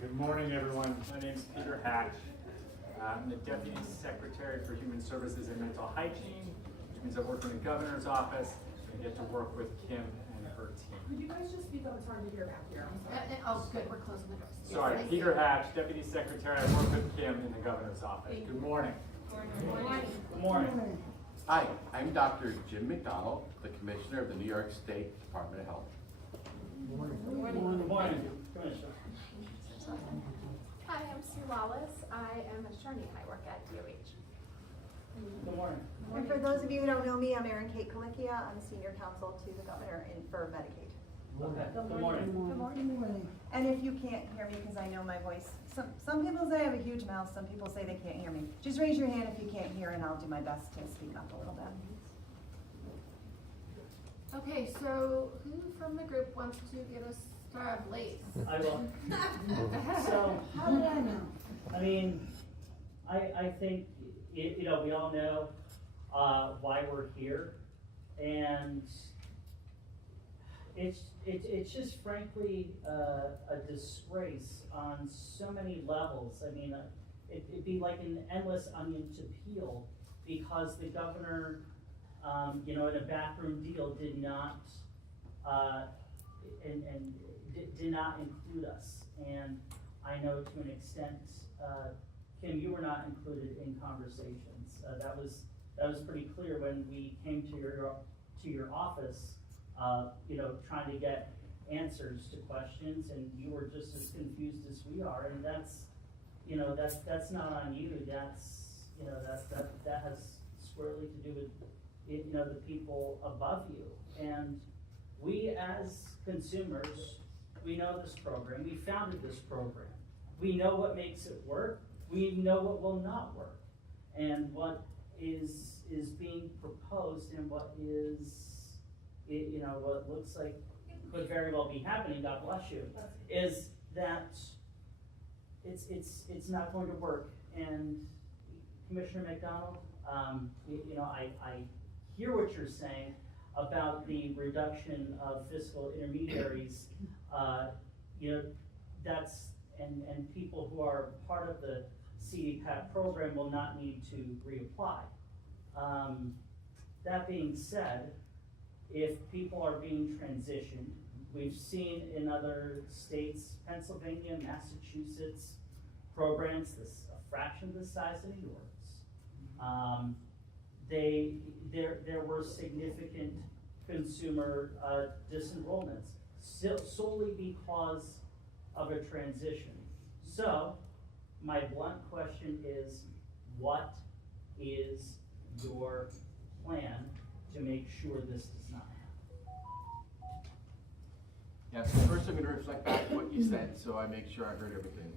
Good morning, everyone. My name is Peter Hatch. I'm the Deputy Secretary for Human Services and Mental Hygiene, which means I work in the governor's office and get to work with Kim and her team. Could you guys just speak up? It's hard to hear back here. I'm sorry. Oh, good, we're closing the doors. Sorry, Yes, Peter Hatch, Deputy Secretary. I work with Kim in the governor's office. Good morning. Good morning. Good morning. Hi, I'm Dr. Jim McDonald, the Commissioner of the New York State Department of Health. Good morning. Good morning, Commissioner. Hi, I'm Sue Wallace. I am a attorney and I work at DOH. Good morning. And for those of you who don't know me, I'm Erin Kate Kalickia. I'm senior counsel to the governor for Medicaid. Okay. Good morning. Good morning. And if you can't hear me, because I know my voice, some people say I have a huge mouth, some people say they can't hear me. Just raise your hand if you can't hear and I'll do my best to speak up a little bit. Okay, so who from the group wants to get us started, Blaze? I will. So, How did I know? I mean, I think, you know, we all know why we're here, and it's just frankly a disgrace on so many levels. I mean, it'd be like an endless onion to peel because the governor, you know, in a backroom deal did not did not include us. And I know to an extent, Kim, you were not included in conversations. That was pretty clear when we came to your office, you know, trying to get answers to questions, and you were just as confused as we are. And that's, you know, that's not on you. That's, you know, that has squarely to do with, you know, the people above you. And we as consumers, we know this program. We founded this program. We know what makes it work. We know what will not work. And what is being proposed and what is, you know, what looks like could very well be happening, God bless you, is that it's not going to work. And Commissioner McDonald, you know, I hear what you're saying about the reduction of fiscal intermediaries. You know, that's, and people who are part of the CDPA program will not need to reapply. That being said, if people are being transitioned, we've seen in other states, Pennsylvania, Massachusetts, programs a fraction the size of New York's. There were significant consumer disenrollments solely because of a transition. So my blunt question is, what is your plan to make sure this does not happen? Yeah, so first I'm going to reflect back what you said so I make sure I heard everything.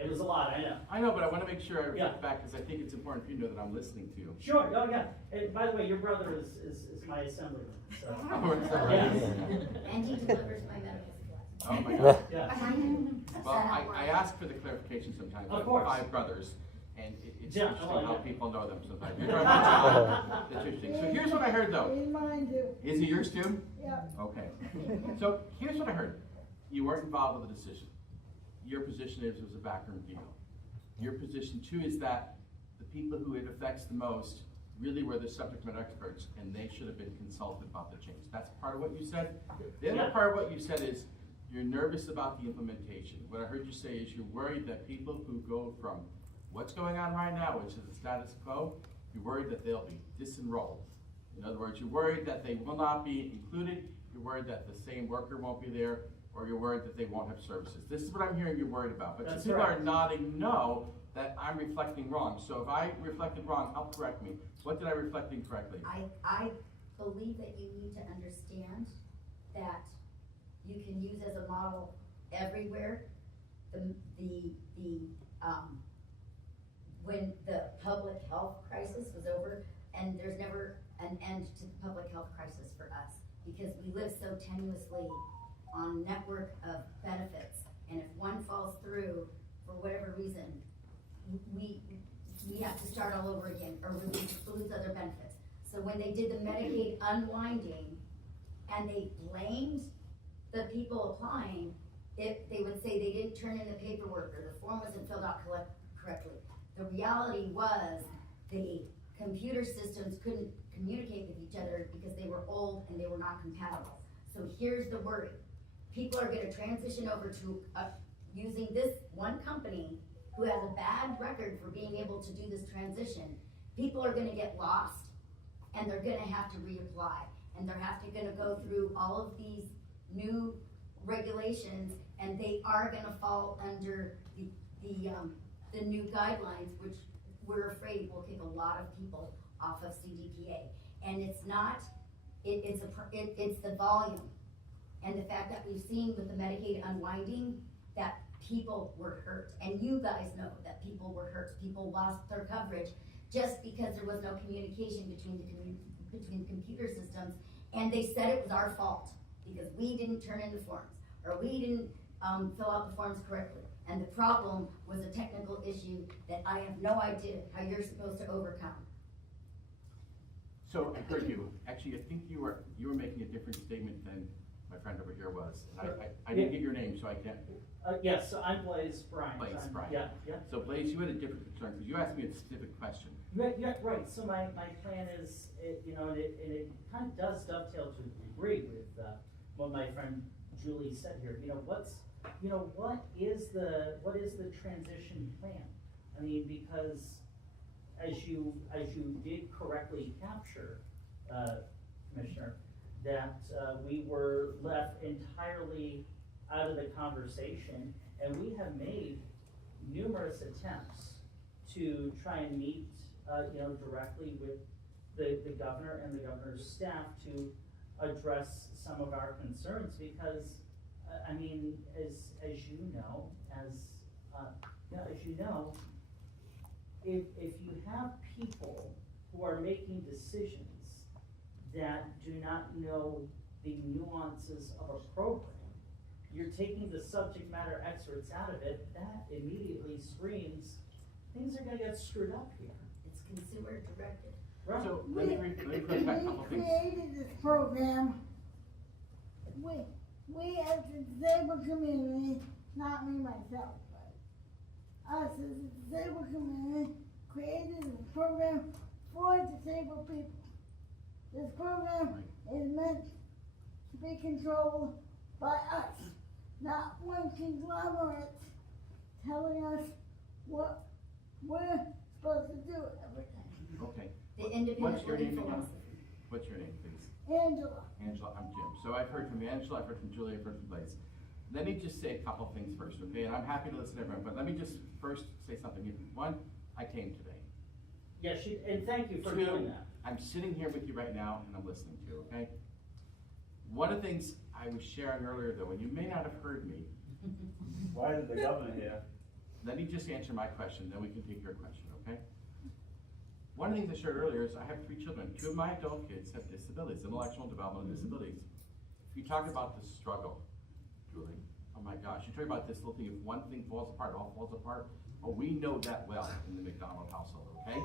It was a lot, I know. I know, but I want to make sure I reflect Yeah. back because I think it's important for you to know that I'm listening to you. Sure, oh yeah. And by the way, your brother is my assemblyman, so. Oh, is that right? Yes. And he delivers my medical supplies. Oh my God. Yeah. Well, I ask for the clarification sometimes. Of I have course. 5 brothers, and it's Yeah, interesting well, how yeah. people know them sometimes. You're doing my job. That's interesting. So here's what I heard though. Mine too. Is it yours too? Yeah. Okay. So here's what I heard. You weren't involved with the decision. Your position is it was a backroom deal. Your position too is that the people who it affects the most really were the subject matter experts, and they should have been consulted about the change. That's part of what you said. The other Yeah. part of what you said is you're nervous about the implementation. What I heard you say is you're worried that people who go from what's going on right now, which is the status quo, you're worried that they'll be disenrolled. In other words, you're worried that they will not be included, you're worried that the same worker won't be there, or you're worried that they won't have services. This is what I'm hearing you're worried about. But That's some people correct. are nodding no, that I'm reflecting wrong. So if I reflected wrong, help correct me. What did I reflect incorrectly? I believe that you need to understand that you can use as a model everywhere when the public health crisis was over, and there's never an end to the public health crisis for us because we live so tenuously on a network of benefits, and if one falls through for whatever reason, we have to start all over again, or we lose other benefits. So when they did the Medicaid unwinding and they blamed the people applying if they would say they didn't turn in the paperwork or the form wasn't filled out correctly. The reality was the computer systems couldn't communicate with each other because they were old and they were not compatible. So here's the worry. People are gonna transition over to using this one company who has a bad record for being able to do this transition. People are gonna get lost and they're gonna have to reapply. And they're gonna go through all of these new regulations, and they are gonna fall under the new guidelines, which we're afraid will kick a lot of people off of CDPA. And it's not, it's the volume. And the fact that we've seen with the Medicaid unwinding, that people were hurt. And you guys know that people were hurt. People lost their coverage just because there was no communication between the computer systems. And they said it was our fault because we didn't turn in the forms, or we didn't fill out the forms correctly. And the problem was a technical issue that I have no idea how you're supposed to overcome. So I heard you. Actually, I think you were making a different statement than my friend over here was. I didn't get your name, so I can't. Yes, so I'm Blaze Bryant. Blaze Bryant. Yeah. So Blaze, you had a different concern, because you asked me a specific question. Yeah, right, so my plan is, and it kind of does dovetail to a degree with what my friend Julie said here. What is the transition plan? I mean, because as you did correctly capture, Commissioner, that we were left entirely out of the conversation, and we have made numerous attempts to try and meet directly with the governor and the governor's staff to address some of our concerns, because I mean, as you know, if you have people who are making decisions that do not know the nuances of a program, you're taking the subject matter experts out of it, that immediately screams, things are gonna get screwed up here. It's consumer directed. Right. So let me correct back a couple things. We created this program. We as the disabled community, not me myself, but us as the disabled community, created this program for disabled people. This program is meant to be controlled by us, not one conglomerate telling us what we're supposed to do every day. Okay. The independent What's your name living again? philosophy. What's your name, please? Angela. Angela, I'm Jim. So I've heard from Angela, I've heard from Julie, I've heard from Blaze. Let me just say a couple things first, okay? And I'm happy to listen to everyone, but let me just first say something. One, I came today. Yes, and thank you for Two, doing that. I'm sitting here with you right now and I'm listening to you, okay? One of the things I was sharing earlier though, and you may not have heard me. Why is the governor here? Let me just answer my question, then we can take your question, okay? One of the things I shared earlier is I have 3 children. 2 of my adult kids have disabilities, intellectual and developmental disabilities. If you talk about the struggle, Julie, oh my gosh, you talk about this little thing, if one thing falls apart, it all falls apart. Oh, we know that well in the McDonald household, okay?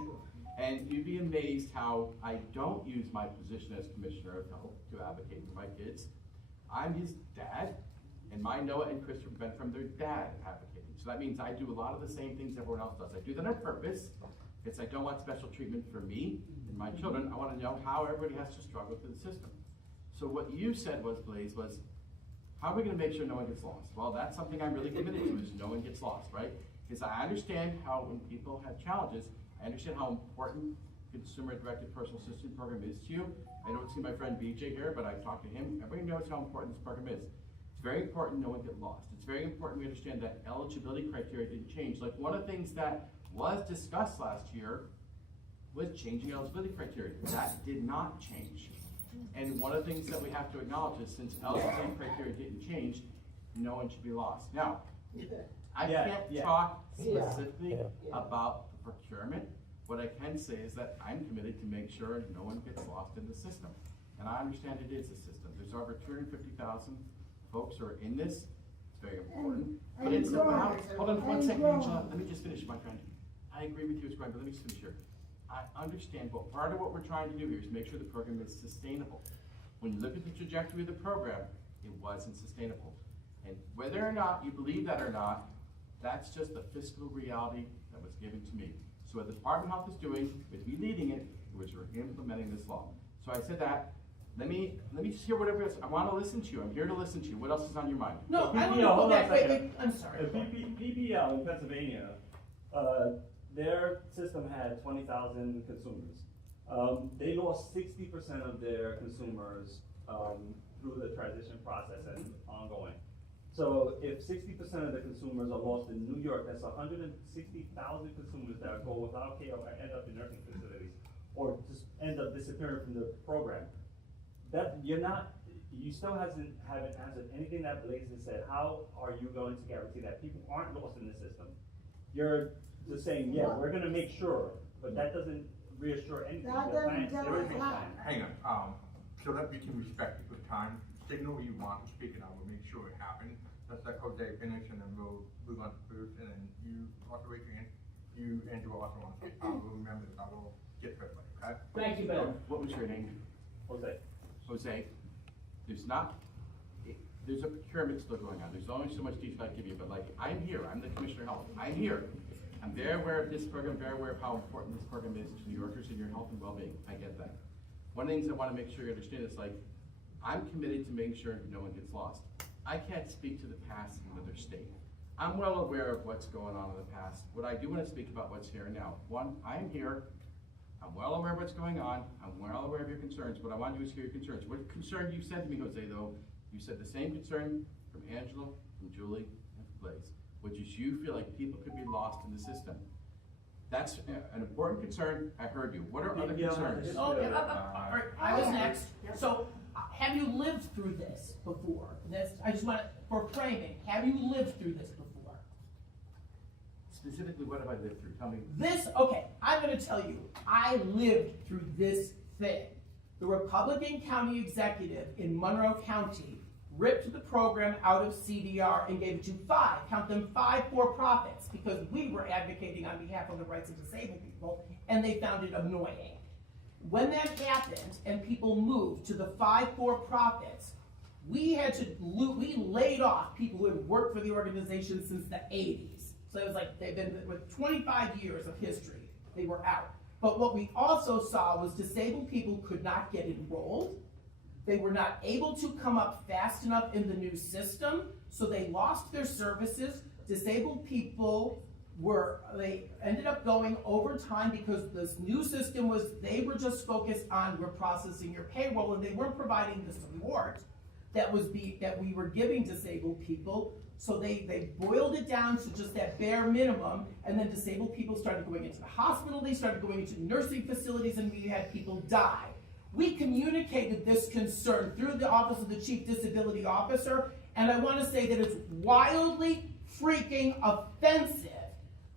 And you'd be amazed how I don't use my position as commissioner of health to advocate for my kids. I'm his dad, and my Noah and Christopher been from their dad advocating. So that means I do a lot of the same things everyone else does. I do that on purpose. It's I don't want special treatment for me and my children. I want to know how everybody has to struggle through the system. So what you said was, Blaze, was how are we going to make sure no one gets lost? Well, that's something I'm really committed to, is no one gets lost, right? Because I understand how when people have challenges, I understand how important consumer-directed personal assistance program is to you. I don't see my friend BJ here, but I've talked to him. Everybody knows how important this program is. It's very important no one get lost. It's very important we understand that eligibility criteria didn't change. Like one of the things that was discussed last year was changing eligibility criteria. That did not change. And one of the things that we have to acknowledge is since eligibility criteria didn't change, no one should be lost. Now, I can't talk specifically about the procurement. What I can say is that I'm committed to make sure no one gets lost in the system. And I understand it is a system. There's over 250,000 folks who are in this. It's very important. But it's about, hold on 1 second, Angela. Let me just finish, my friend. I agree with you as well, but let me just finish here. I understand, but part of what we're trying to do here is make sure the program is sustainable. When you look at the trajectory of the program, it wasn't sustainable. And whether or not you believe that or not, that's just the fiscal reality that was given to me. So what the Department of Health is doing, with me leading it, was we're implementing this law. So I said that. Let me just hear whatever else. I want to listen to you. I'm here to listen to you. What else is on your mind? No, I want to PPL, go hold on back, a wait, second. wait, I'm sorry. PPL in Pennsylvania, their system had 20,000 consumers. They lost 60% of their consumers through the transition process and ongoing. So if 60% of the consumers are lost in New York, that's 160,000 consumers that go without care or end up in nursing facilities or just end up disappearing from the program. That you still haven't answered anything that Blaze has said. How are you going to guarantee that people aren't lost in the system? You're just saying, yeah, we're gonna make sure, but that doesn't reassure anything. That The doesn't plan- tell there us is no how. plan. Hang on, so that we can respect people's time, signal what you want to speak, and I will make sure it happens. Let's let Jose finish, and then we'll move on to Bruce, and then you also raise your hand. You, Andrew, also want to speak. I will remember that. I will get to everybody, okay? Thank you, Ben. What was your name? Jose. Jose, there's a procurement still going on. There's only so much detail I can give you, but like, I'm here, I'm the Commissioner of Health. I'm here. I'm very aware of this program, very aware of how important this program is to New Yorkers and your health and well-being. I get that. One of the things I want to make sure you understand is like, I'm committed to making sure no one gets lost. I can't speak to the past in another state. I'm well aware of what's going on in the past. What I do want to speak about what's here and now. One, I am here. I'm well aware of what's going on. I'm well aware of your concerns. What I want to do is hear your concerns. What concern you said to me, Jose, though, you said the same concern from Angela, from Julie, and from Blaze, which is you feel like people could be lost in the system. That's an important concern. I heard you. What are other Yeah, concerns? Oh, all right, I was next. So, have you lived through this before? I just want to, for framing, have you lived through this before? Specifically, what have I lived through? Tell me. Okay, I'm gonna tell you, I lived through this thing. The Republican county executive in Monroe County ripped the program out of CDR and gave it to five for-profits, because we were advocating on behalf of the rights of disabled people, and they found it annoying. When that happened and people moved to the 5 for-profits, we laid off people who had worked for the organization since the 80s. So it was like they've been with 25 years of history, they were out. But what we also saw was disabled people could not get enrolled. They were not able to come up fast enough in the new system, so they lost their services. Disabled people they ended up going over time because this new system they were just focused on, we're processing your payroll, and they weren't providing the support that we were giving disabled people. So they boiled it down to just that bare minimum, and then disabled people started going into the hospital, they started going into nursing facilities, and we had people die. We communicated this concern through the Office of the Chief Disability Officer, and I want to say that it's wildly freaking offensive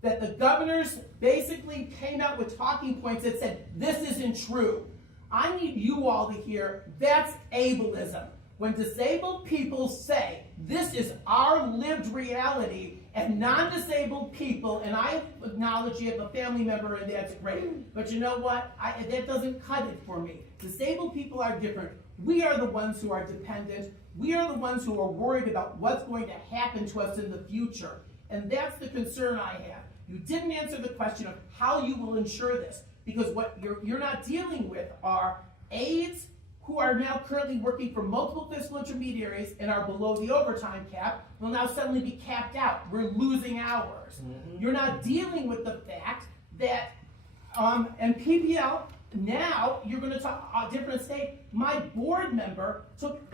that the governors basically came out with talking points that said, this isn't true. I need you all to hear that's ableism. When disabled people say, this is our lived reality, and non-disabled people, and I acknowledge you have a family member and that's great, but you know what, that doesn't cut it for me. Disabled people are different. We are the ones who are dependent. We are the ones who are worried about what's going to happen to us in the future. And that's the concern I have. You didn't answer the question of how you will ensure this, because what you're not dealing with are aides who are now currently working for multiple fiscal intermediaries and are below the overtime cap will now suddenly be capped out. We're losing hours. Mm-hmm. You're not dealing with the fact that, and PPL, now you're going to talk a different state. My board member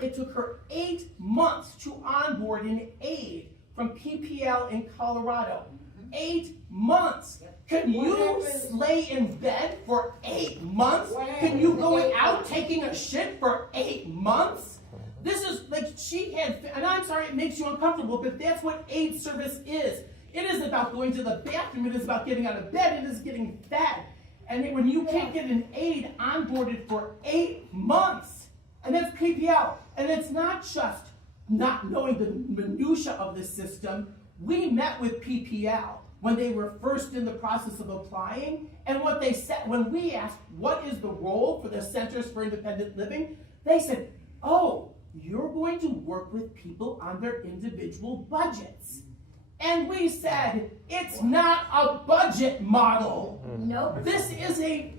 it took her 8 months to onboard an aide from PPL in Colorado. 8 months. Can you lay in bed for 8 months? Can you go out taking a shit for 8 months? This is like she had, and I'm sorry it makes you uncomfortable, but that's what aid service is. It is about going to the bathroom. It is about getting out of bed. It is getting fed. And when you can't get an aide onboarded for 8 months, and that's PPL, and it's not just not knowing the minutia of the system. We met with PPL when they were first in the process of applying, and what they said, when we asked what is the role for the Centers for Independent Living, they said, oh, you're going to work with people on their individual budgets. And we said, it's not a budget model. Nope. This is a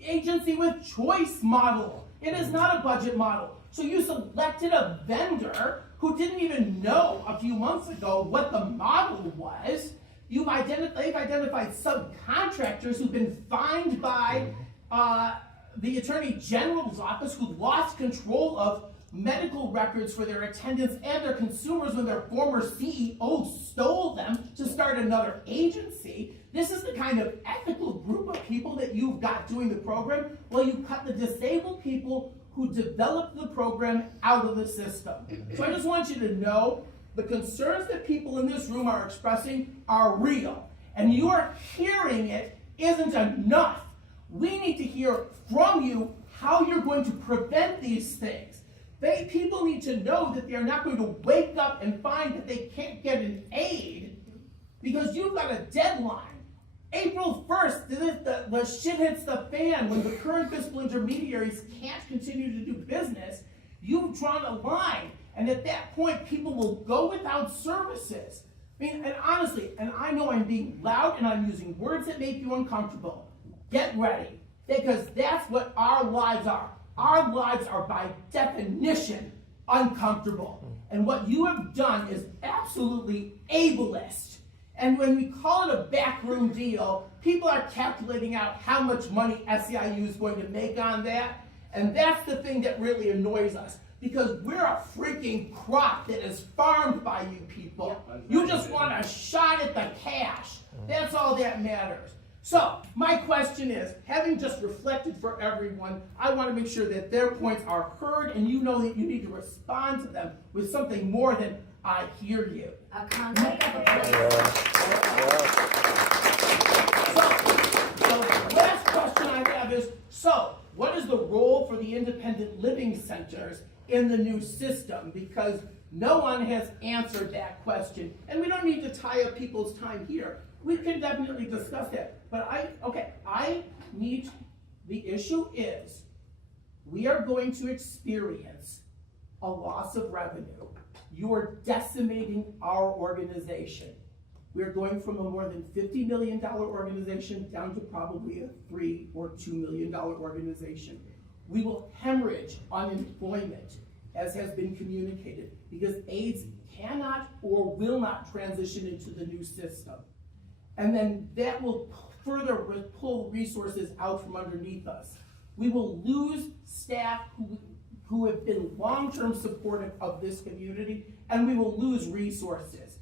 agency with choice model. It is not a budget model. So you selected a vendor who didn't even know a few months ago what the model was. They've identified subcontractors who've been fined by the Attorney General's office, who lost control of medical records for their attendants and their consumers when their former CEO stole them to start another agency. This is the kind of ethical group of people that you've got doing the program. Well, you cut the disabled people who developed the program out of the system. So I just want you to know the concerns that people in this room are expressing are real. And your hearing it isn't enough. We need to hear from you how you're going to prevent these things. People need to know that they're not going to wake up and find that they can't get an aid because you've got a deadline. April 1st, the shit hits the fan when the current fiscal intermediaries can't continue to do business. You've drawn a line, and at that point, people will go without services. I mean, and honestly, and I know I'm being loud and I'm using words that make you uncomfortable. Get ready, because that's what our lives are. Our lives are by definition uncomfortable. And what you have done is absolutely ableist. And when we call it a backroom deal, people are calculating out how much money SEIU is going to make on that. And that's the thing that really annoys us. Because we're a freaking crop that is farmed by you people. You just want a shot at the cash. That's all that matters. So, my question is, having just reflected for everyone, I want to make sure that their points are heard and you know that you need to respond to them with something more than, I hear you. A concept of a plan. So, the last question I have is, so, what is the role for the independent living centers in the new system? Because no one has answered that question. And we don't need to tie up people's time here. We can definitely discuss that. But the issue is, we are going to experience a loss of revenue. You are decimating our organization. We're going from a more than $50 million organization down to probably a $3 or $2 million organization. We will hemorrhage unemployment, as has been communicated, because AIDS cannot or will not transition into the new system. And then that will further pull resources out from underneath us. We will lose staff who have been long-term supportive of this community, and we will lose resources.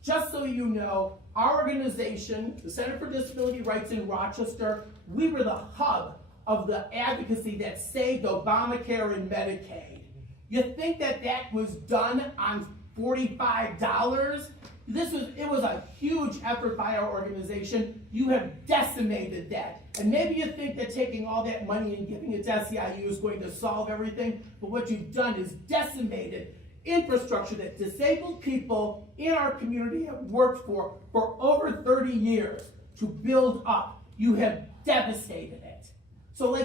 Just so you know, our organization, the Center for Disability Rights in Rochester, we were the hub of the advocacy that saved Obamacare and Medicaid. You think that was done on $45? It was a huge effort by our organization. You have decimated that. And maybe you think that taking all that money and giving it to SEIU is going to solve everything, but what you've done is decimated infrastructure that disabled people in our community have worked for over 30 years to build up. You have devastated it. So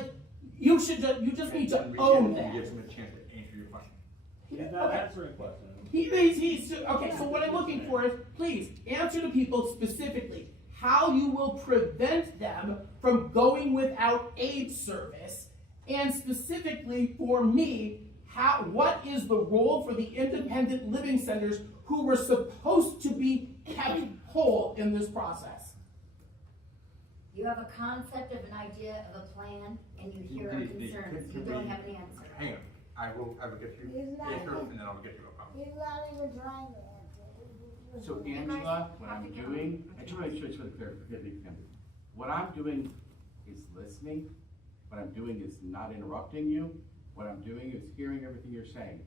you just need to own that. Give him a chance to answer your question. He's not answering questions. Okay, so what I'm looking for is, please, answer to people specifically how you will prevent them from going without aid service, and specifically for me, what is the role for the independent living centers who were supposed to be kept whole in this process? You have a concept of an idea of a plan, and you hear our concerns. You don't have an answer. Hang on, I will get you the answer, and then I'll get you a comment. He's not even trying to answer. So Angela, what I'm doing, I just want to make sure it's really clear, forgive me, Kim. What I'm doing is listening. What I'm doing is not interrupting you. What I'm doing is hearing everything you're saying.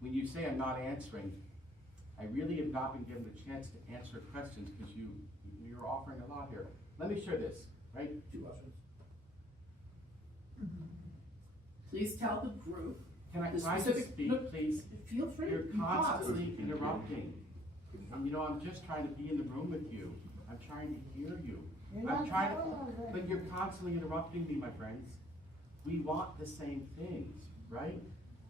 When you say I'm not answering, I really have not been given a chance to answer questions because you're offering a lot here. Let me share this, right? 2 questions. Please tell the group. Can I just speak, please? Feel free. You're constantly interrupting. And I'm just trying to be in the room with you. I'm trying to hear you. But you're constantly interrupting me, my friends. We want the same things, right?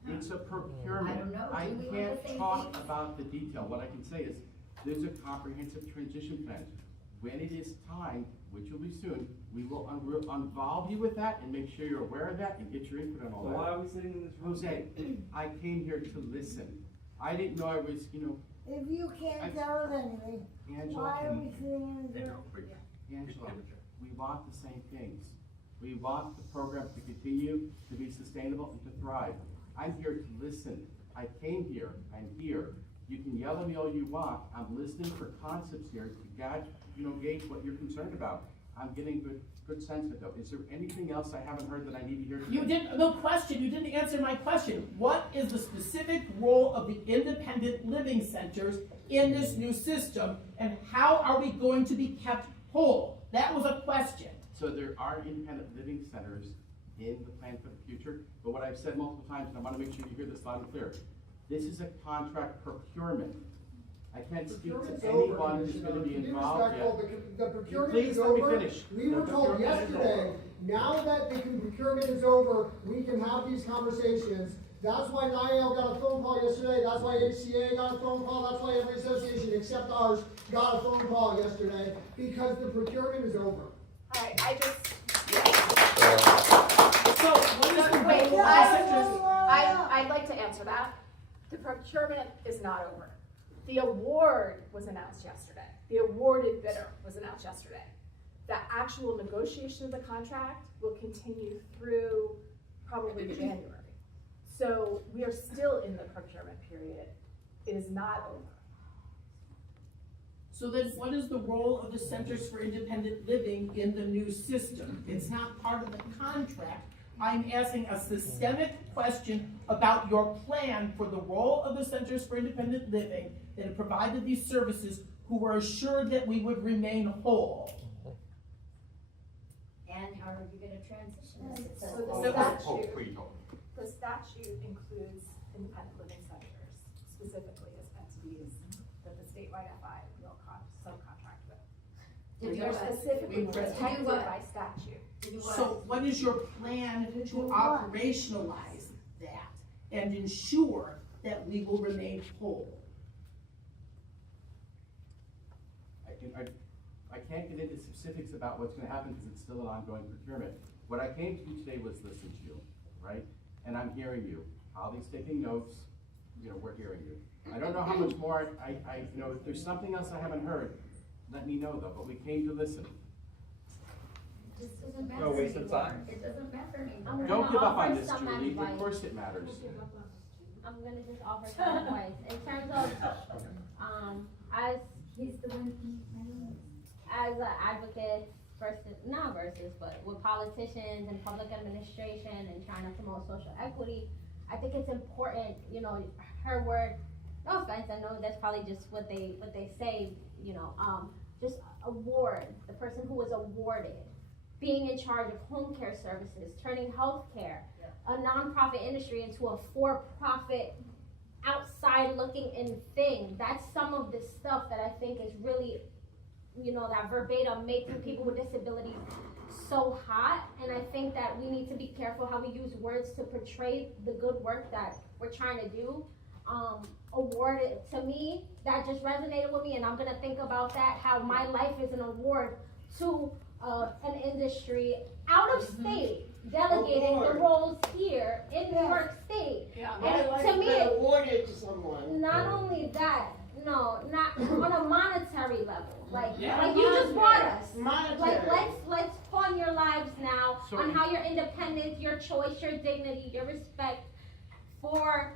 It's a procurement. I don't know. I Do we want can't the same talk things? about the detail. What I can say is, there's a comprehensive transition plan. When it is time, which will be soon, we will involve you with that and make sure you're aware of that and get your input on all So that. why are we sitting in this room? Jose, I came here to listen. I didn't know I was, If you can't tell us anything, Angela, why are we sitting in this Angela, room? please. Angela, we want the same things. We want the program to continue to be sustainable and to thrive. I'm here to listen. I came here, I'm here. You can yell at me all you want. I'm listening for concepts here to gauge what you're concerned about. I'm getting good sense of it though. Is there anything else I haven't heard that I need to hear? You didn't, no question, you didn't answer my question. What is the specific role of the independent living centers in this new system, and how are we going to be kept whole? That was a question. So there are independent living centers in the plan for the future, but what I've said multiple times, and I want to make sure you hear this loud and clear, this is a contract procurement. I can't speak to anyone who's going to be involved yet. The procurement Please is let me over. finish. We were The told procurement is yesterday, over. now that the procurement is over, we can have these conversations. That's why NIL got a phone call yesterday, that's why HCA got a phone call, that's why every association except ours got a phone call yesterday, because the procurement is over. Alright, I just, So what is the wait, role of the centers? I'd like to answer that. The procurement is not over. The award was announced yesterday. The awarded bidder was announced yesterday. The actual negotiation of the contract will continue through probably January. So we are still in the procurement period. It is not over. So then what is the role of the Centers for Independent Living in the new system? It's not part of the contract. I'm asking a systemic question about your plan for the role of the Centers for Independent Living that have provided these services, who were assured that we would remain whole. And how are you gonna transition this? It says So all the that. statute, Please hold. the statute includes independent living centers specifically as entities that the statewide FI will subcontract with. To do They're what? specifically We press- protected what? by statute. To do what? So what is your plan to operationalize that and ensure that we will remain whole? I can't get into specifics about what's gonna happen because it's still an ongoing procurement. What I came to do today was listen to you, right? And I'm hearing you. Holly's taking notes, we're hearing you. I don't know how much more if there's something else I haven't heard, let me know though, but we came to listen. This doesn't matter No waste of anymore. time. It doesn't matter anymore. I'm Don't give up on offer this, some Julie, of advice. course it matters. I'm gonna just offer some advice in terms of, as He's the one who, as an advocate but with politicians and public administration and trying to promote social equity, I think it's important, her word, no offense, I know that's probably just what they say, just award, the person who was awarded, being in charge of home care services, turning healthcare, a nonprofit industry into a for-profit, outside looking in thing. That's some of the stuff that I think is really, that verbatim making people with disabilities so hot. And I think that we need to be careful how we use words to portray the good work that we're trying to do. Awarded, to me, that just resonated with me, and I'm gonna think about that, how my life is an award to an industry out of state, delegating the roles here in New York State. And to me, awarded to someone. not only that, no, not on a monetary level. Like you just Monetary. brought us. Monetary. Like let's pawn your lives now So- on how your independence, your choice, your dignity, your respect for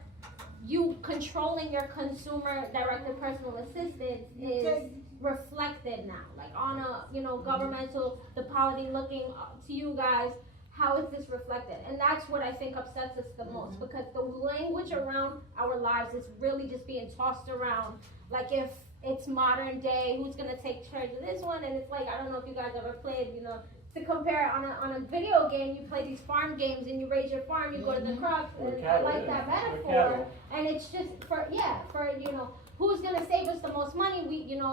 you controlling your consumer directed personal assistance is reflected now. Like on a governmental, the polity looking to you guys. How is this reflected? And that's what I think upsets us the most, because the language around our lives is really just being tossed around. Like if it's modern day, who's gonna take charge of this one? And it's like, I don't know if you guys ever played, to compare on a video game, you play these farm games and you raise your farm, you go to the crops, and I like that metaphor. And it's just for who's gonna save us the most money?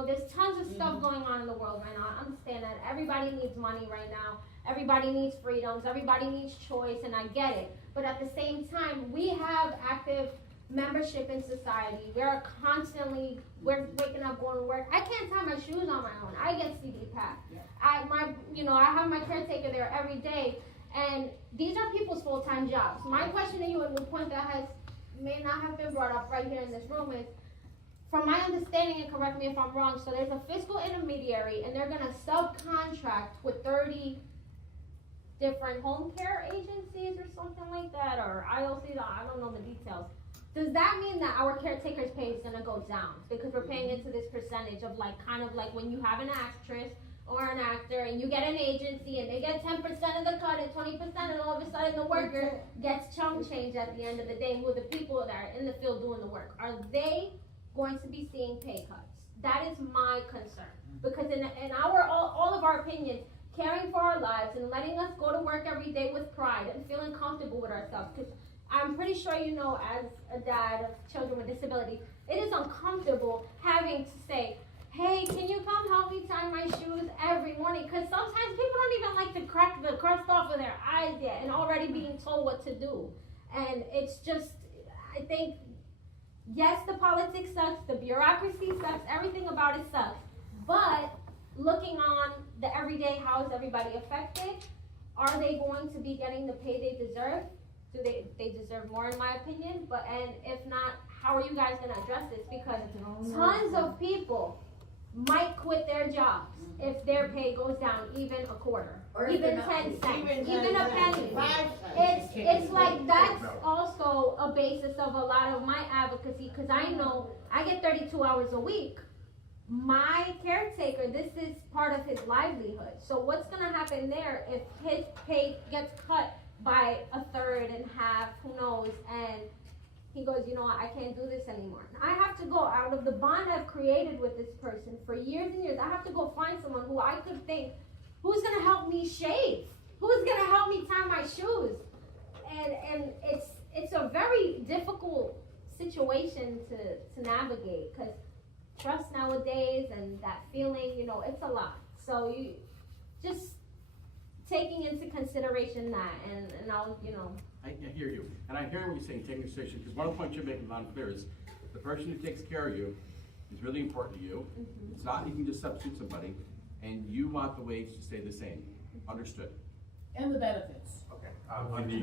There's tons of stuff going on in the world right now. I understand that everybody needs money right now. Everybody needs freedoms, everybody needs choice, and I get it. But at the same time, we have active membership in society. We're waking up, going to work. I can't tie my shoes on my own. I get CDPA. I have my caretaker there every day, and these are people's full-time jobs. My question to you, and the point that may not have been brought up right here in this room, is, from my understanding, and correct me if I'm wrong, so there's a fiscal intermediary, and they're gonna subcontract with 30 different home care agencies or something like that, or IOCs, I don't know the details. Does that mean that our caretaker's pay is gonna go down? Because we're paying into this percentage of kind of like when you have an actress or an actor and you get an agency and they get 10% of the cut and 20%, and all of a sudden the worker gets chunk change at the end of the day, who are the people that are in the field doing the work. Are they going to be seeing pay cuts? That is my concern. Because in all of our opinions, caring for our lives and letting us go to work every day with pride and feeling comfortable with ourselves, because I'm pretty sure you know, as a dad of children with disabilities, it is uncomfortable having to say, hey, can you come help me tie my shoes every morning? Because sometimes people don't even like to crack the crust off of their eyes yet and already being told what to do. And it's just, I think, yes, the politics sucks, the bureaucracy sucks, everything about it sucks. But looking on the everyday, how is everybody affected? Are they going to be getting the pay they deserve? Do they deserve more, in my opinion? And if not, how are you guys gonna address this? Because tons of people might quit their jobs if their pay goes down even a quarter, or even 10 cents, even a penny. It's like that's also a basis of a lot of my advocacy, because I know I get 32 hours a week. My caretaker, this is part of his livelihood. So what's gonna happen there if his pay gets cut by a third and half, who knows, and he goes, you know what, I can't do this anymore. I have to go out of the bond I've created with this person for years and years. I have to go find someone who I could think, who's gonna help me shave? Who's gonna help me tie my shoes? And it's a very difficult situation to navigate, because trust nowadays and that feeling, it's a lot. So you just taking into consideration that, and I'll, I hear you, and I hear what you're saying, taking consideration, because one of the points you're making loud and clear is the person who takes care of you is really important to you. Mm-hmm. It's not you can just substitute somebody, and you want the wage to stay the same. Understood. And the benefits. Okay.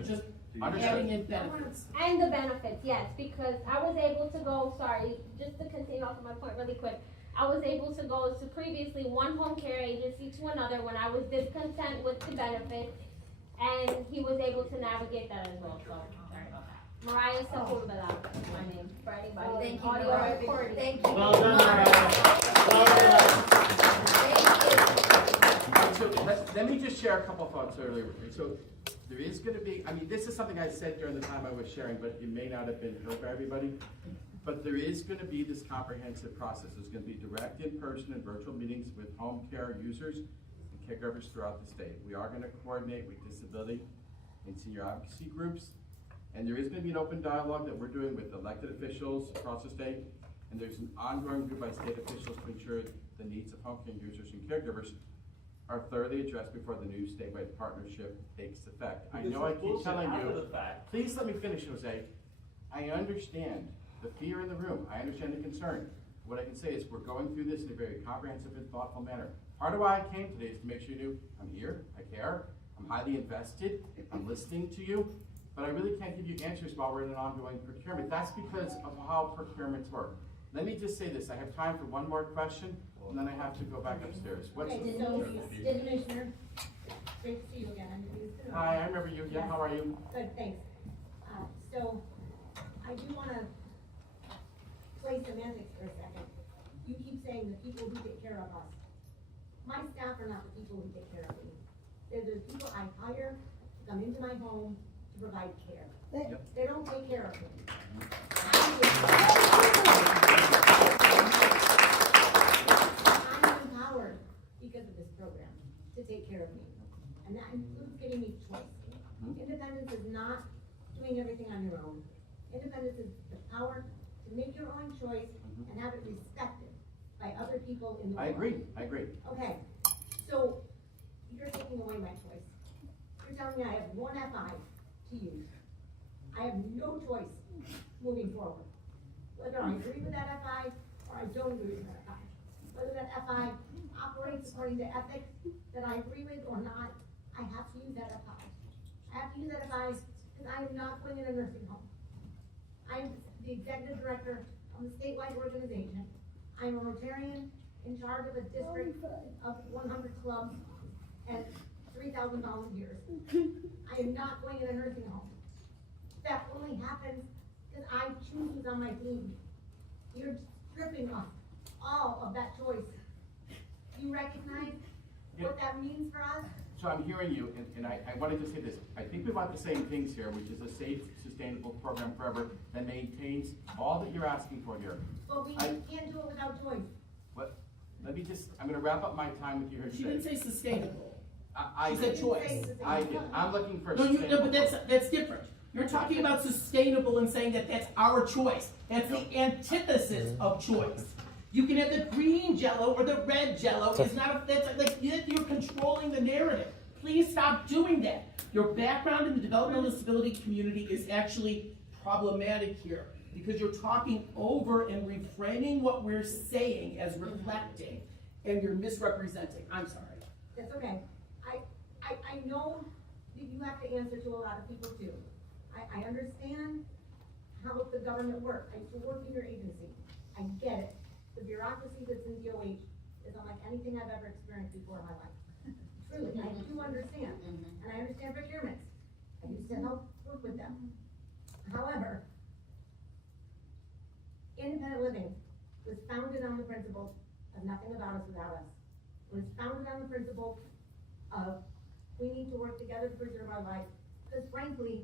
Just understood. adding in benefits. And the benefits, yes, because I was able to go, just to continue off of my point really quick, I was able to go to previously one home care agency to another when I was discontent with the benefits, and he was able to navigate that as well. So sorry about that. Mariah Sepulveda is my name for anybody. Thank you, Audio Mariah. recording. Thank you. Well done, Mariah. So let me just share a couple thoughts earlier. So there is going to be, this is something I said during the time I was sharing, but it may not have been heard by everybody. But there is going to be this comprehensive process. There's going to be direct in-person and virtual meetings with home care users and caregivers throughout the state. We are going to coordinate with disability and senior advocacy groups. And there is going to be an open dialogue that we're doing with elected officials across the state. And there's an ongoing group by state officials to ensure the needs of home care users and caregivers are thoroughly addressed before the new statewide partnership takes effect. I know I keep telling you, please let me finish, Jose. I understand the fear in the room. I understand the concern. What I can say is we're going through this in a very comprehensive and thoughtful manner. Part of why I came today is to make sure you knew I'm here, I care, I'm highly invested, I'm listening to you, but I really can't give you answers while we're in an ongoing procurement. That's because of how procurements work. Let me just say this. I have time for one more question, and then I have to go back upstairs. Commissioner, great to see you again. Hi, I remember you. Yeah, how are you? Good, thanks. So, I do want to play semantics for a second. You keep saying the people who take care of us. My staff are not the people who take care of me. They're the people I hire to come into my home to provide care. They don't take care of me. I'm empowered because of this program to take care of me. And that includes giving me choice. Independence is not doing everything on your own. Independence is the power to make your own choice and have it respected by other people in the world. I agree. Okay, so you're taking away my choice. You're telling me I have one FI to use. I have no choice moving forward. Whether I agree with that FI or I don't agree with that FI. Whether that FI operates according to ethics that I agree with or not, I have to use that FI. I have to use that FI because I am not putting in a nursing home. I'm the executive director of a statewide organization. I'm a Rotarian in charge of a district of 100 clubs and 3,000 volunteers. I am not going in a nursing home. That only happens because I choose who's on my team. You're stripping us all of that choice. Do you recognize what that means for us? So I'm hearing you, and I wanted to say this. I think we want the same things here, which is a safe, sustainable program forever that maintains all that you're asking for here. But we can't do it without choice. What? I'm gonna wrap up my time with you here She today. didn't say sustainable. I She said did. choice. I did. I'm looking for a No, sustainable. but that's different. You're talking about sustainable and saying that that's our choice. That's the antithesis of choice. You can have the green jello or the red jello. It's not, that's like, you're controlling the narrative. Please stop doing that. Your background in the developmental disability community is actually problematic here because you're talking over and reframing what we're saying as reflecting, and you're misrepresenting. I'm sorry. That's okay. I know that you have to answer to a lot of people too. I understand how the government works. I used to work in your agency. I get it. The bureaucracy that's in DOH is unlike anything I've ever experienced before in my life. Truly, I do understand. And I understand procurements. I used to help work with them. However, independent living was founded on the principle of nothing about us without us. It was founded on the principle of we need to work together to preserve our life. Because frankly,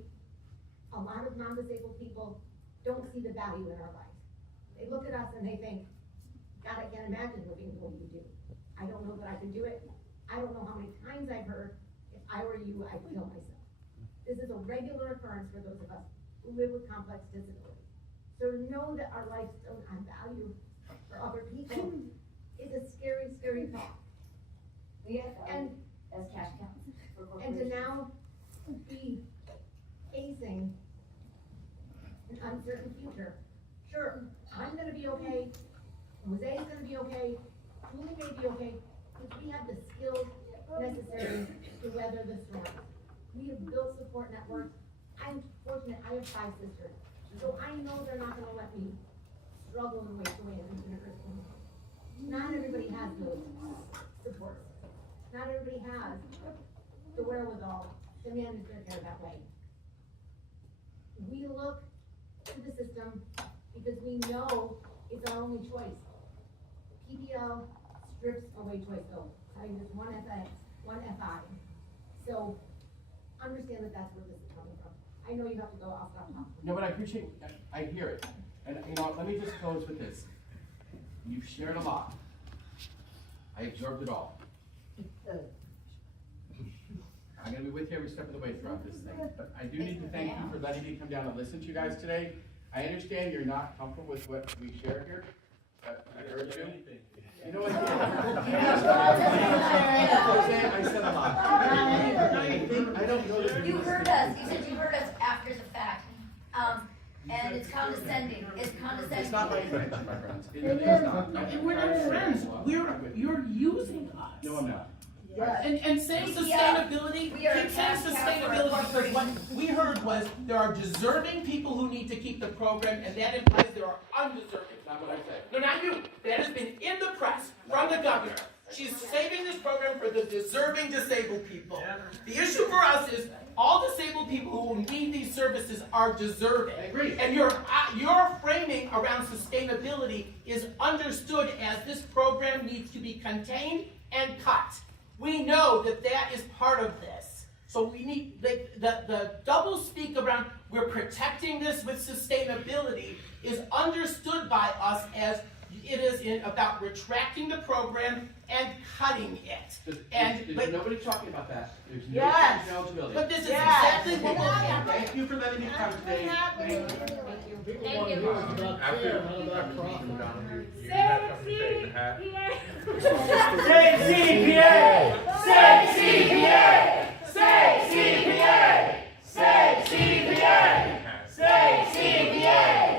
a lot of non-disabled people don't see the value in our lives. They look at us and they think, God, I can't imagine living the way you do. I don't know that I can do it. I don't know how many times I've heard, if I were you, I'd kill myself. This is a regular occurrence for those of us who live with complex disabilities. So to know that our lives don't have value for other people is a scary, scary thought. We have, And as cash cows for and corporations. to now be facing an uncertain future. Sure, I'm gonna be okay, Jose's gonna be okay, Julie may be okay, because we have the skills necessary to weather the storm. We have built support networks. I'm fortunate, I have 5 sisters, so I know they're not gonna let me struggle and waste away in a nursing home. Not everybody has those supports. Not everybody has the wherewithal to manage their care that way. We look to the system because we know it's our only choice. PPL strips away choice though, having just one FI. So understand that that's where this is coming from. I know you have to go, I'll stop talking. No, but I appreciate, I hear it. And, you know, let me just close with this. You've shared a lot. I absorbed it all. I'm gonna be with you every step of the way throughout this thing. But I do need to thank you for letting me come down and listen to you guys today. I understand you're not comfortable with what we share here, but I heard you. You know what? I said a lot. I don't know that You heard us, you said you heard us after the fact. And it's condescending, It's not my intention, my friends. It really is not. And we're not friends. You're using us. No, I'm not. And saying sustainability, keep saying sustainability because what we heard was there are deserving people who need to keep the program, and that implies there are undeserving. Not what I said. No, not you. That has been in the press from the governor. She's saving this program for the deserving disabled people. The issue for us is all disabled people who will need these services are deserving. I agree. And your framing around sustainability is understood as this program needs to be contained and cut. We know that that is part of this. So we need the double speak around we're protecting this with sustainability is understood by us as it is about retracting the program and cutting it. There's nobody talking about that. There's no Yes. eligibility. But this is exactly what will happen. Thank you for letting me come today. Thank you. Thank you. Say CDPA! Say CDPA! Say CDPA! Say CDPA! Say CDPA!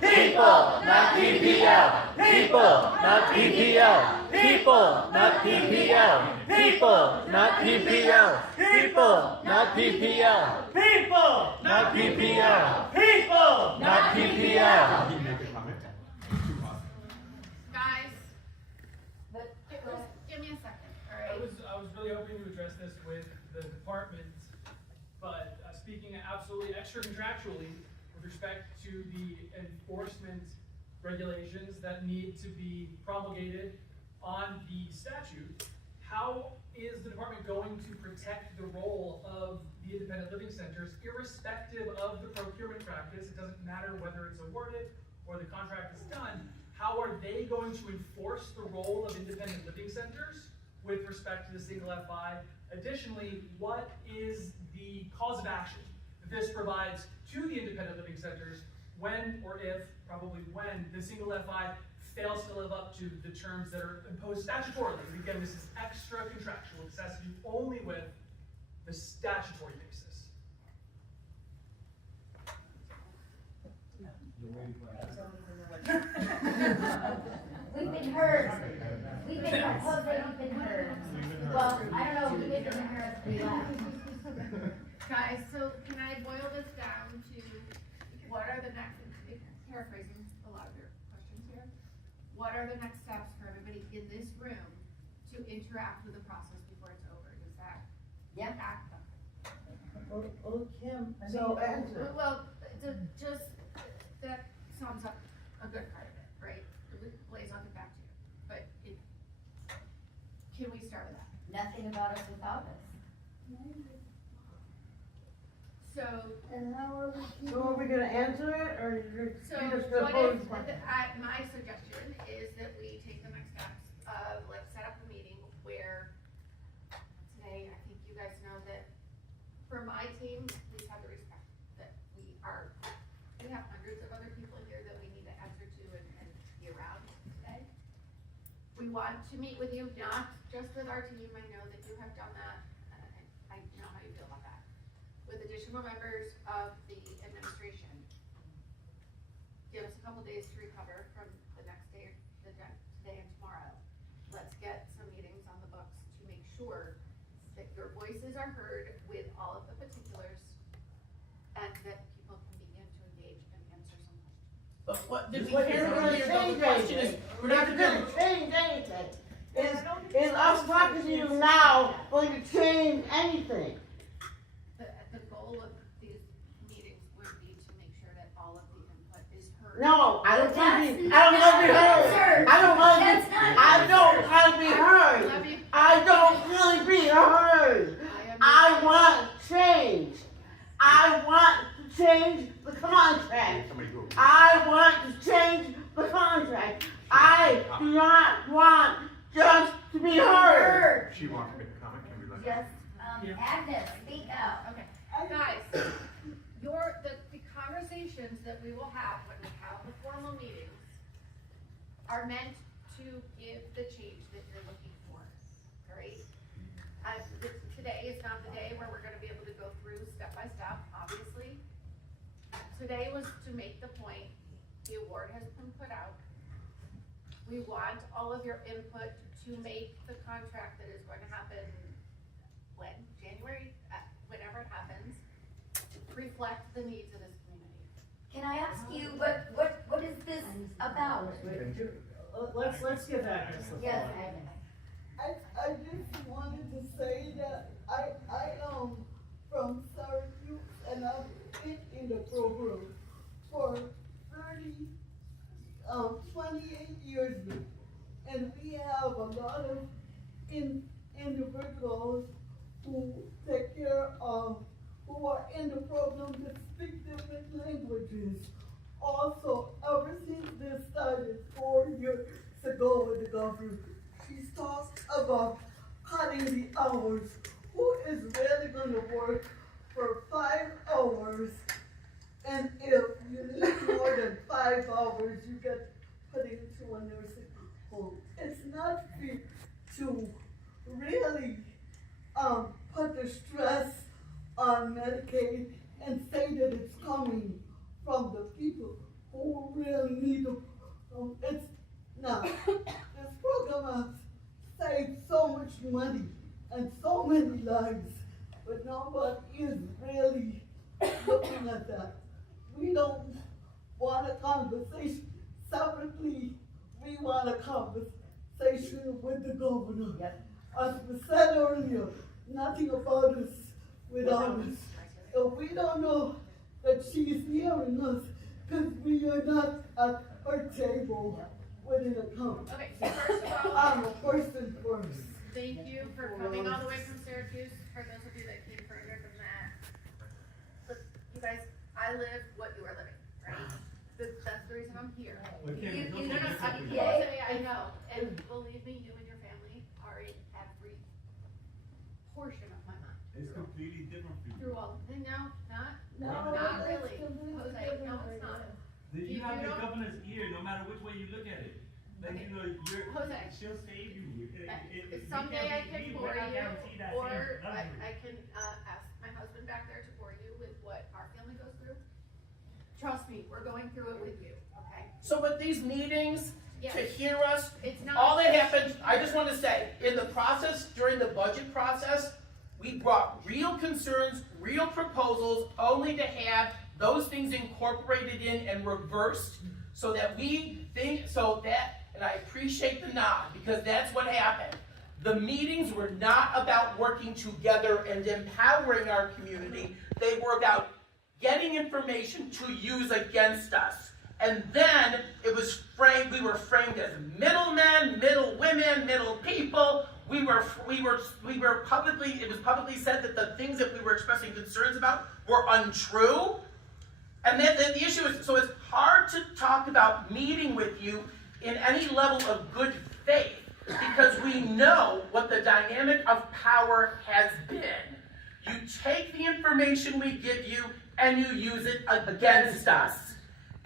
People, not PPL. People, not PPL. People, not PPL. People, not PPL. People, not PPL. People, not PPL. People, not PPL. Guys, give me a second, all right? I was really hoping to address this with the department, but speaking absolutely extra contractually with respect to the enforcement regulations that need to be promulgated on the statute, how is the department going to protect the role of the independent living centers irrespective of the procurement practice? It doesn't matter whether it's awarded or the contract is done. How are they going to enforce the role of independent living centers with respect to the single FI? Additionally, what is the cause of action that this provides to the independent living centers when, or if, probably when, the single FI fails to live up to the terms that are imposed statutorily? And again, this is extra contractual. This has to do only with the statutory basis. We've been heard. We've been heard. Jose, we've been heard. Well, I don't know, we've been heard. We left. Guys, so can I boil this down to what are the next, paraphrasing a lot of your questions here, what are the next steps for everybody in this room to interact with the process before it's over? Does that act on? Kim, So, well, just, that sums up a good part of it, right? Blaze, I'll get back to you, but can we start with that? Nothing about us without us. So, and how are we keeping? So are we gonna answer it, or you're So just gonna what pose? if, my suggestion is that we take the next steps of, let's set up a meeting where today, I think you guys know that for my team, please have the respect that we have hundreds of other people here that we need to answer to and be around today. We want to meet with you, not just with our team, I know that you have done that, I know how you feel about that. With additional members of the administration. Give us a couple days to recover from the next day, today and tomorrow. Let's get some meetings on the books to make sure that your voices are heard with all of the particulars and that people can begin to engage and answer some questions. But what did we We're hear not gonna earlier? change The question is, anything. we're not gonna. change anything. Is us talking to you now going to change anything? The goal of these meetings would be to make sure that all of the input is heard. No, I don't want to be, I don't That's want to be not heard. answered. I don't want to That's be, not I don't answered. want to be heard. I don't really be heard. I want change. I want to change the contract. I want to change the contract. I do not want just to be heard. She wants to make a comment, can we let her? Yes, Agnes, speak out. Okay, guys, the conversations that we will have when we have the formal meetings are meant to give the change that you're looking for, all right? Today is not the day where we're gonna be able to go through step by step, obviously. Today was to make the point, the award has been put out. We want all of your input to make the contract that is going to happen when, January, whenever it happens, reflect the needs of this community. Can I ask you, what is this about? Let's give Agnes the floor. Yes, Agnes. I just wanted to say that I am from Syracuse and I've been in the program for 28 years now. And we have a lot of individuals who take care of, who are in the program that speak different languages. Also, ever since this started 4 years ago with the governor, she's talked about cutting the hours. Who is really gonna work for 5 hours? And if you need more than 5 hours, you get put into a nursing home. It's not fair to really put the stress on Medicaid and say that it's coming from the people who really need them. It's now, this program has saved so much money and so many lives, but nobody is really looking at that. We don't want a conversation separately. We want a conversation with the governor. Yep. As was said earlier, nothing about us without us. So we don't know that she's hearing us because we are not at her table with an account. Okay, so first of all, I'm a person first. thank you for coming all the way from Syracuse, for those of you that came further than that. Look, you guys, I live what you are living, right? That's the reason I'm here. You know, I know, and believe me, you and your family are in every portion of my mind. It's completely different for you. Through all, no, not really, it's completely Jose, no, it's not. You have the governor's ear, no matter which way you look at it. Like, Okay. you know, Jose. she'll save you. Someday I can bore you, or I I can, ask my husband back there to bore you with what our family goes through. Trust me, we're going through it with you, okay? So with these meetings, Yes. to hear us, It's not. all that happened, I just want to say, in the process, during the budget process, we brought real concerns, real proposals, only to have those things incorporated in and reversed, so that we think, and I appreciate the nod, because that's what happened. The meetings were not about working together and empowering our community. They were about getting information to use against us. And then it was framed, we were framed as middlemen, middle women, middle people. It was publicly said that the things that we were expressing concerns about were untrue. And then the issue is, so it's hard to talk about meeting with you in any level of good faith, because we know what the dynamic of power has been. You take the information we give you and you use it against us.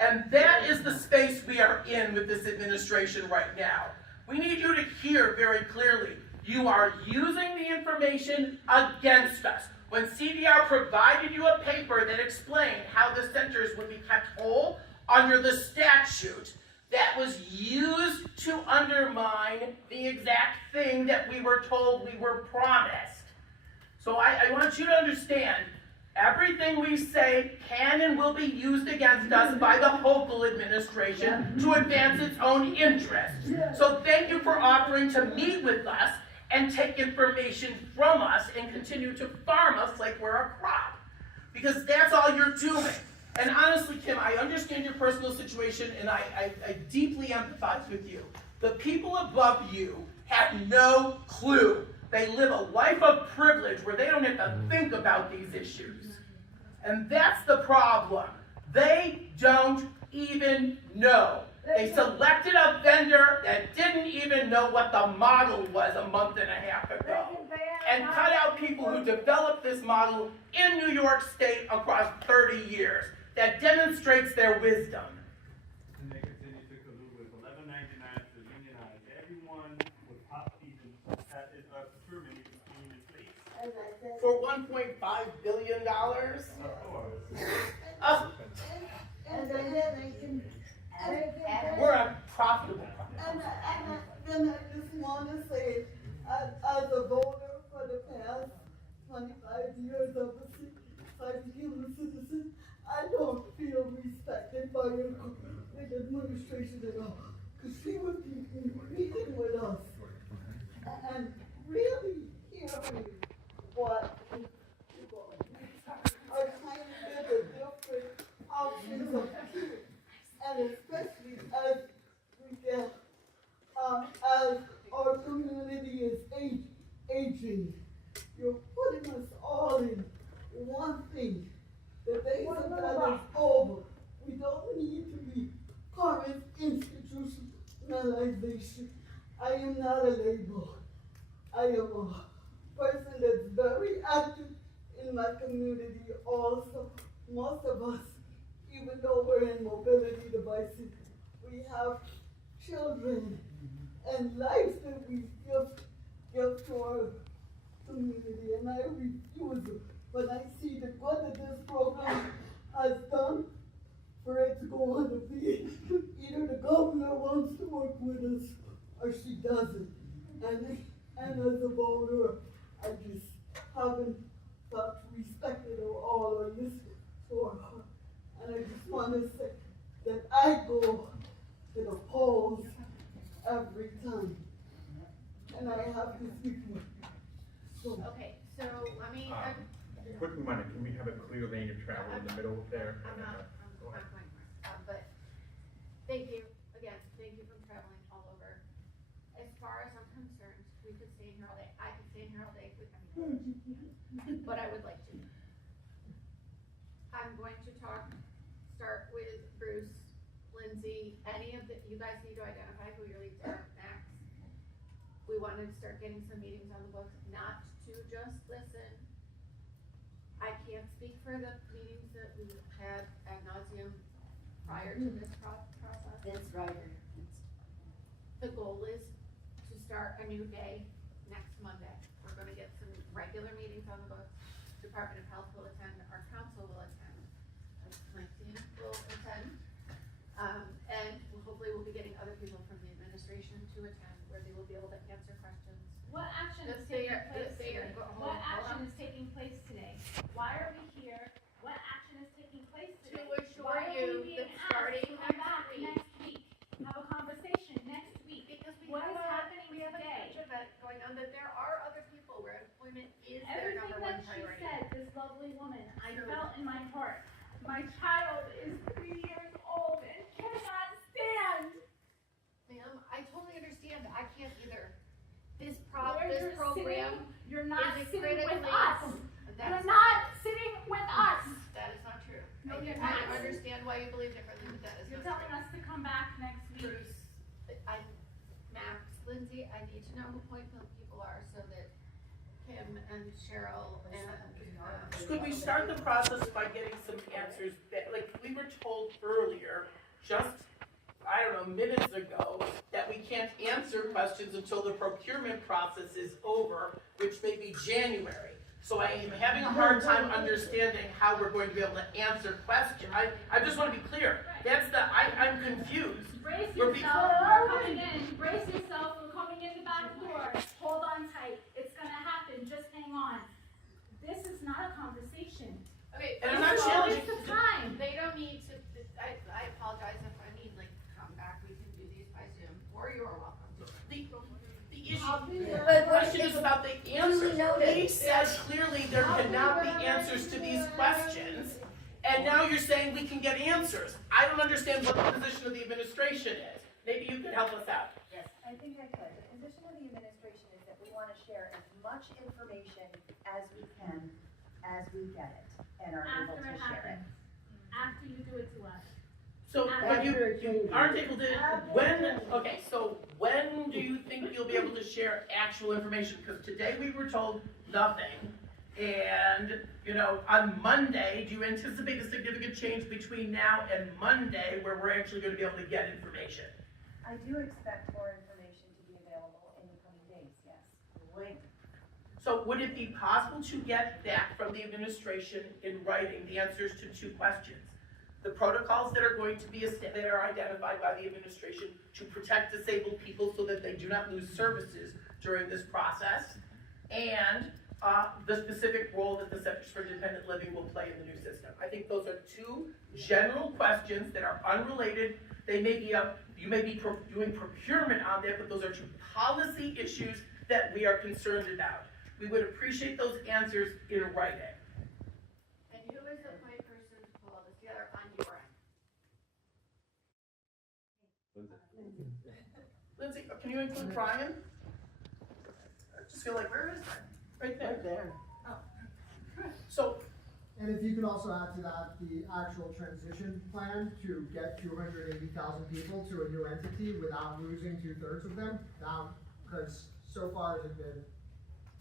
And that is the space we are in with this administration right now. We need you to hear very clearly, you are using the information against us. When CDR provided you a paper that explained how the centers would be kept whole under the statute, that was used to undermine the exact thing that we were told we were promised. So I want you to understand, everything we say can and will be used against us by the Hochul administration to advance its own interests. So thank you for offering to meet with us and take information from us and continue to farm us like we're a crop. Because that's all you're doing. And honestly, Kim, I understand your personal situation and I deeply empathize with you. The people above you have no clue. They live a life of privilege where they don't have to think about these issues. And that's the problem. They don't even know. They selected a vendor that didn't even know what the model was a month and a half ago. And cut out people who developed this model in New York State across 30 years. That demonstrates their wisdom. And they continue to collude with $11.99 to unionize everyone with procurement union plates. For $1.5 billion? And then We're a profitable and then I just want to say, as a voter for the past 25 years of a human citizen, I don't feel respected by the administration at all. Because she would be meeting with us and really hearing what people are trying to get a different options of here. And especially as we get, as our community is aging, you're putting us all in one thing. The days of that is over. We don't need to be part of institutionalization. I am not a label. I am a person that's very active in my community also. Most of us, even though we're in mobility devices, we have children and lives that we give to our community, and I refuse it. When I see the good that this program has done for it to go on to be, either the governor wants to work with us or she doesn't. And as a voter, I just haven't felt respected or all or listened for her. And I just want to say that I go to the polls every time. And I have to speak with you. So, Okay, so let me, Quick reminder, can we have a clear lane of travel in the middle there? I'm not Go ahead. going, but thank you, again, thank you for traveling all over. As far as I'm concerned, we could stay in here all day, I could stay in here all day, but I would like to. I'm going to start with Bruce, Lindsay, any of the, you guys need to identify who your leads are next. We want to start getting some meetings on the books, not to just listen. I can't speak for the meetings that we had ad nauseum prior to this process. That's right. The goal is to start a new day next Monday. We're gonna get some regular meetings on the books. Department of Health will attend, our council will attend, my team will attend. And hopefully we'll be getting other people from the administration to attend, where they will be able to answer questions. What action is Let's taking say- place let's say- today? hold What on. action is taking place today? Why are we here? What action is taking place today? To assure Why are you we being that asked starting to come next back week- next week? Have a conversation next week. Because What is happening we have a today? huge event going on, that there are other people where employment is their Everything number one that she priority. said, this lovely woman, I So- felt in my heart. My child is 3 years old and cannot stand. Ma'am, I totally understand, I can't either. This Where this you're program sitting, you're not is sitting with critically- us. That You're is not sitting with us. That is not true. No, you're I not. understand why you believe differently, but that is You're not telling true. us to come back next week. Bruce, Max, Lindsay, I need to know who point people are so that Kim and Cheryl and, Could we start the process by getting some answers that, like, we were told earlier, just, I don't know, minutes ago, that we can't answer questions until the procurement process is over, which may be January. So I am having a hard time understanding how we're going to be able to answer questions. I just want to be clear. That's I'm confused. Brace We're yourself, we're coming in. Brace yourself, we're coming in the back door. Hold on tight. It's gonna happen. Just hang on. This is not a conversation. okay. And I'm not It's a challenging. waste of time. They don't need to, I apologize if I mean, like, come back, we can do these by Zoom, or you're welcome to. The issue, I'll be the there. question is about the answers. noted. He said clearly there cannot be answers to these questions, and now you're saying we can get answers. I don't understand what the position of the administration is. Maybe you could help us out. I think I could. The position of the administration is that we want to share as much information as we can, as we get it, and are able After to it share it. happens. After you do it to us. So, but you aren't able to, when do you think you'll be able to share actual information? Because today we were told nothing. And, on Monday, do you anticipate a significant change between now and Monday where we're actually going to be able to get information? I do expect more information to be available in the coming days, yes. Link. So would it be possible to get back from the administration in writing the answers to 2 questions? The protocols that are going to be, that are identified by the administration to protect disabled people so that they do not lose services during this process, and the specific role that the Centers for Independent Living will play in the new system. I think those are 2 general questions that are unrelated. They may be you may be doing procurement on that, but those are 2 policy issues that we are concerned about. We would appreciate those answers in writing. And who is the point person to pull all this together on your end? Lindsay, can you include Brian? I just feel like, where is Brian? Right there. Right there. So, And if you could also add to that, the actual transition plan to get 280,000 people to a new entity without losing 2/3 of them, because so far it has been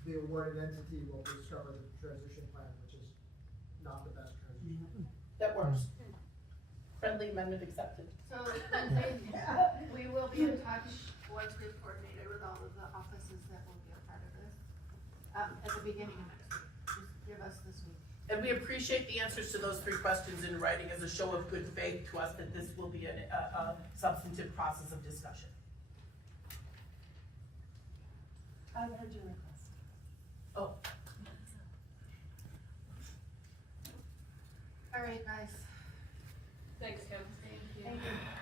the awarded entity will discover the transition plan, which is not the best transition. that works. Friendly amendment accepted. So, Lindsay, we will be in touch once we've coordinated with all of the offices that will be a part of this, at the beginning of next week. Just give us this week. And And we appreciate the answers to those 3 questions in writing as a show of good faith to us that this will be a substantive process of discussion. I've heard your request. Oh. All right, guys. Thanks, Kim. Thank you.